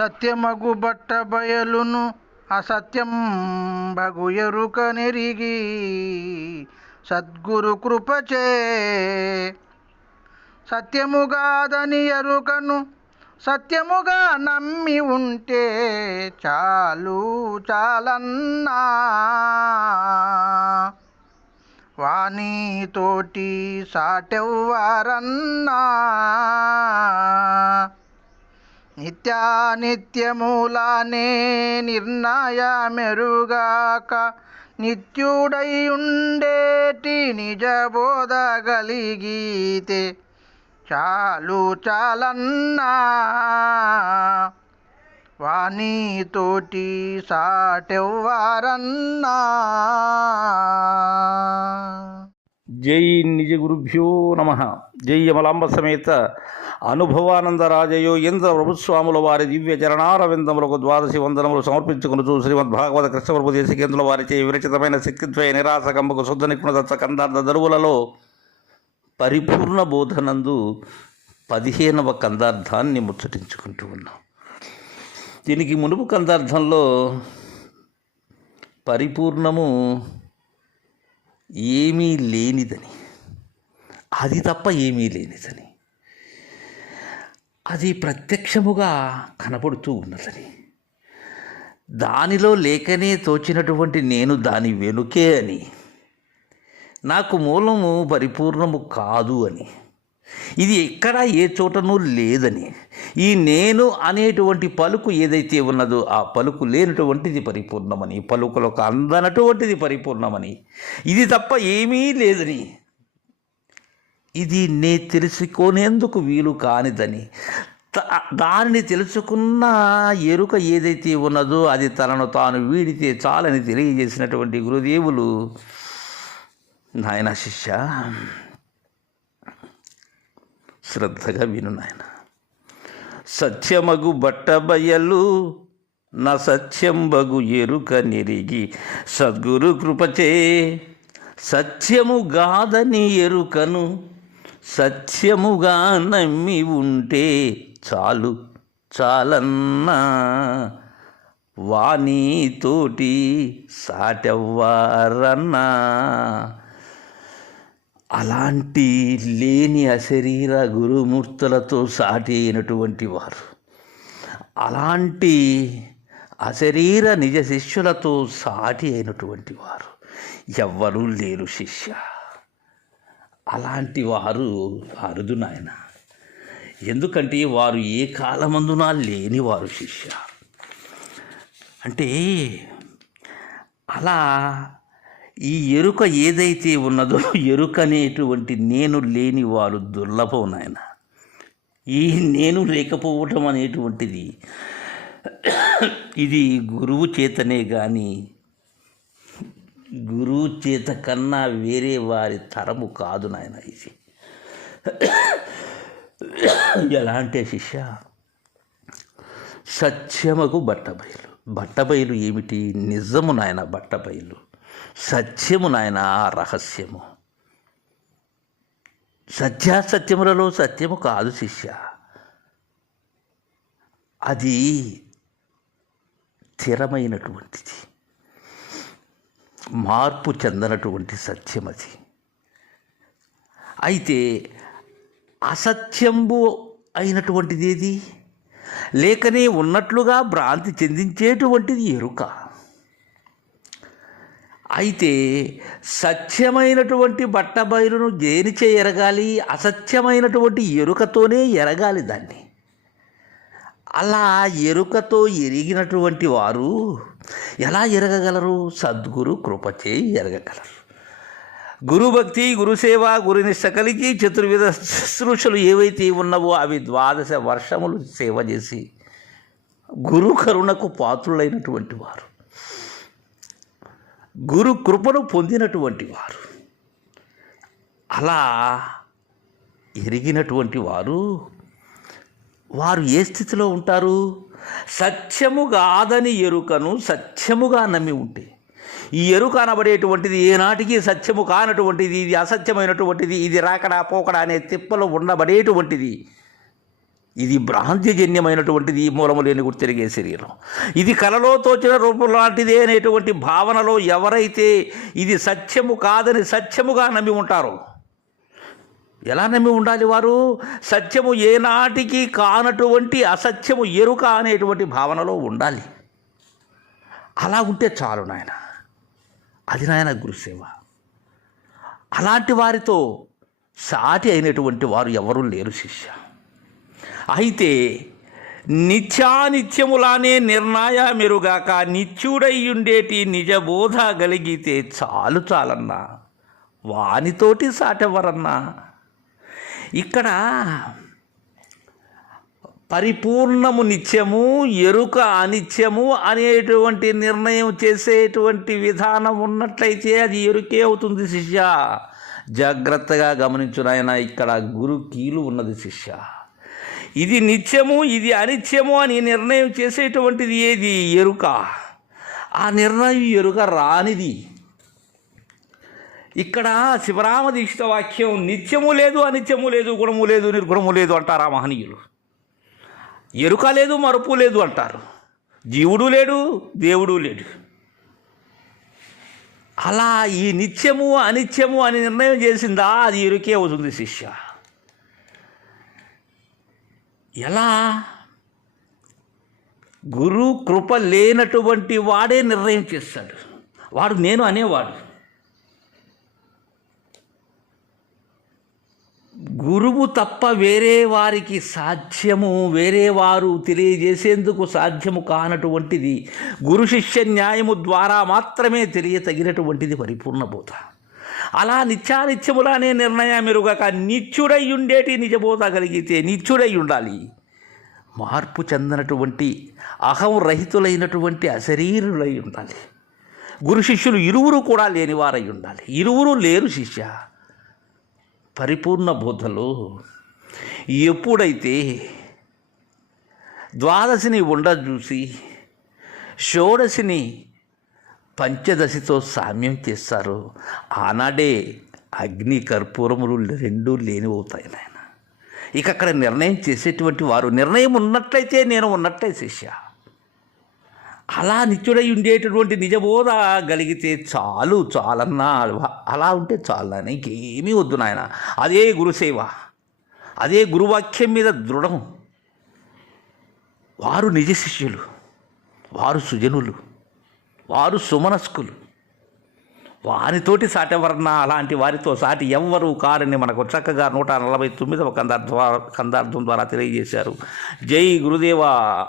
సత్యమగు బట్ట బయలును అసత్యం బగు ఎరుక నెరిగి సద్గురు కృపచే. సత్యముగాదని ఎరుకను సత్యముగా నమ్మి ఉంటే చాలు చాలన్నా. వాణితోటి సాటెవ్వారన్నా. నిత్యానిత్యమూలానే నిర్ణయ మెరుగాక నిత్యుడై ఉండేటి నిజ చాలు చాలన్నా. వాణితోటి సాటెవ్వారన్నా. జై నిజ గురుభ్యో నమ. జై యమలాంబ సమేత అనుభవానందరాజయో ఇంద్ర ప్రభుస్వాముల వారి దివ్య చరణారవిందములకు ద్వాదశి వందనములు సమర్పించుకునుచు శ్రీమద్ భాగవత కృష్ణప్రభు దేశకేంద్రుల వారిచే విరచితమైన శక్తిద్వయ నిరాసకంబకు శుద్ధ నిపుణదత్త కందార్థ దరువులలో పరిపూర్ణ బోధనందు పదిహేనవ కందార్థాన్ని ముచ్చటించుకుంటూ ఉన్నాం. దీనికి మునుపు కందార్థంలో పరిపూర్ణము ఏమీ లేనిదని అది తప్ప ఏమీ లేనిదని అది ప్రత్యక్షముగా కనపడుతూ ఉన్నదని దానిలో లేకనే తోచినటువంటి నేను దాని వెనుకే అని. నాకు మూలము పరిపూర్ణము కాదు అని. ఇది ఎక్కడ ఏ చోటనూ లేదని. ఈ నేను అనేటువంటి పలుకు ఏదైతే ఉన్నదో ఆ పలుకు లేనటువంటిది పరిపూర్ణమని పలుకులకు అందనటువంటిది పరిపూర్ణమని. ఇది తప్ప ఏమీ లేదని. ఇది నే తెలుసుకునేందుకు వీలు కానిదని. దానిని తెలుసుకున్న ఎరుక ఏదైతే ఉన్నదో అది తనను తాను వీడితే చాలని తెలియజేసినటువంటి గురుదేవులు. నాయన శిష్య శ్రద్ధగా విను నాయన. సత్యమగు బట్టబయలు నా సత్యంబగు ఎరుక నెరిగి సద్గురు కృపచే సత్యము గాదని ఎరుకను సత్యముగా నమ్మి ఉంటే చాలు చాలన్నా. వాణితోటి సాటెవ్వారన్నా. అలాంటి లేని అశరీర గురుమూర్తులతో సాటి అయినటువంటి వారు అలాంటి అశరీర నిజ శిష్యులతో సాటి అయినటువంటి వారు ఎవ్వరూ లేరు శిష్య. అలాంటి వారు అరుదు నాయన. ఎందుకంటే వారు ఏ కాలమందున లేనివారు శిష్య. అంటే అలా ఈ ఎరుక ఏదైతే ఉన్నదో ఎరుక అనేటువంటి నేను లేని వారు దుర్లభం నాయన. ఈ నేను లేకపోవటం అనేటువంటిది ఇది గురువు చేతనే కానీ గురువు చేత కన్నా వేరే వారి తరము కాదు నాయన ఇది. ఎలా అంటే శిష్య సత్యముకు బట్టబయలు బట్టబయలు ఏమిటి? నిజము నాయన బట్టబయలు సత్యము నాయన రహస్యము. సత్యాసత్యములలో సత్యము కాదు శిష్య. అది స్థిరమైనటువంటిది. మార్పు చెందనటువంటి సత్యం అది. అయితే అసత్యంబు అయినటువంటిది ఏది లేకనే ఉన్నట్లుగా భ్రాంతి చెందించేటువంటిది ఎరుక. అయితే సత్యమైనటువంటి బట్టబయలును దేనిచే ఎరగాలి? అసత్యమైనటువంటి ఎరుకతోనే ఎరగాలి దాన్ని. అలా ఎరుకతో ఎరిగినటువంటి వారు ఎలా ఎరగగలరు? సద్గురు కృపచే ఎరగగలరు. గురుభక్తి గురుసేవ గురునిష్ట కలిగి చతుర్విధ శుశ్రూషలు ఏవైతే ఉన్నవో అవి ద్వాదశ వర్షములు సేవ చేసి గురు కరుణకు పాత్రులైనటువంటి వారు. గురు కృపను పొందినటువంటి వారు. అలా ఎరిగినటువంటి వారు వారు ఏ స్థితిలో ఉంటారు? సత్యము కాదని ఎరుకను సత్యముగా నమ్మి ఉంటే ఈ ఎరుక అనబడేటువంటిది ఏనాటికి సత్యము కానటువంటిది ఇది అసత్యమైనటువంటిది ఇది రాకడా పోకడా అనే తిప్పలో ఉండబడేటువంటిది. ఇది భ్రాంతిజన్యమైనటువంటిది ఈ మూలము లేని గుర్తిరిగే శరీరం. ఇది కలలో తోచిన రూపం లాంటిదే అనేటువంటి భావనలో ఎవరైతే ఇది సత్యము కాదని సత్యముగా నమ్మి ఉంటారో ఎలా నమ్మి ఉండాలి వారు? సత్యము ఏనాటికి కానటువంటి అసత్యము ఎరుక అనేటువంటి భావనలో ఉండాలి. అలా ఉంటే చాలు నాయన. అది నాయన గురుసేవ. అలాంటి వారితో సాటి అయినటువంటి వారు ఎవరూ లేరు శిష్య. అయితే నిత్యానిత్యములానే నిర్ణయ మెరుగాక నిత్యుడై ఉండేటి నిజబోధ కలిగితే చాలు చాలన్నా. వానితోటి సాటెవరన్నా ఇక్కడ పరిపూర్ణము నిత్యము ఎరుక అనిత్యము అనేటువంటి నిర్ణయం చేసేటువంటి విధానం ఉన్నట్లయితే అది ఎరుకే అవుతుంది శిష్య. జాగ్రత్తగా గమనించునాయన ఇక్కడ గురు కీలు ఉన్నది శిష్య. ఇది నిత్యము ఇది అనిత్యము అని నిర్ణయం చేసేటువంటిది ఏది? ఎరుక. ఆ నిర్ణయం ఎరుక రానిది. ఇక్కడ శివరామ దీక్షిత వాక్యం నిత్యము లేదు అనిత్యము లేదు గుణము లేదు నిర్గుణము లేదు అంటారు ఆ మహనీయులు. ఎరుక లేదు మరుపు లేదు అంటారు. జీవుడు లేడు దేవుడు లేడు. అలా ఈ నిత్యము అనిత్యము అని నిర్ణయం చేసిందా? అది ఎరుకే అవుతుంది శిష్య. ఎలా? గురు కృప లేనటువంటి వాడే నిర్ణయం చేస్తాడు. వాడు నేను అనేవాడు. గురువు తప్ప వేరే వారికి సాధ్యము వేరే వారు తెలియజేసేందుకు సాధ్యము కానటువంటిది. గురు శిష్య న్యాయము ద్వారా మాత్రమే తెలియతగినటువంటిది పరిపూర్ణ బోధ అలా నిత్యానిత్యములానే నిర్ణయం మెరుగక నిత్యుడై ఉండేటి నిజబోధ కలిగితే నిత్యుడై ఉండాలి. మార్పు చెందినటువంటి అహం రహితులైనటువంటి అశరీరులై ఉండాలి. గురు శిష్యులు ఇరువురు కూడా లేనివారై ఉండాలి. ఇరువురు లేరు శిష్య. పరిపూర్ణ బోధలు ఎప్పుడైతే ద్వాదశిని ఉండ చూసి షోడశిని పంచదశితో సామ్యం చేస్తారు ఆనాడే అగ్ని కర్పూరములు రెండూ లేనివవుతాయి నాయన. ఇక అక్కడ నిర్ణయం చేసేటువంటి వారు నిర్ణయం ఉన్నట్లయితే నేను ఉన్నట్లే శిష్య. అలా నిత్యుడై ఉండేటటువంటి నిజబోధ కలిగితే చాలు చాలన్నా. అలా ఉంటే చాలు నాయన ఇంకేమీ వద్దు నాయన. అదే గురుసేవ. అదే గురువాక్యం మీద దృఢం. వారు నిజ శిష్యులు. వారు సుజనులు. వారు సుమనస్కులు. వారితోటి సాటి అలాంటి వారితో సాటి ఎవ్వరు కారని మనకు చక్కగా నూట నలభై తొమ్మిదవ కందార్థ కందార్థం ద్వారా తెలియజేశారు. జై గురుదేవా.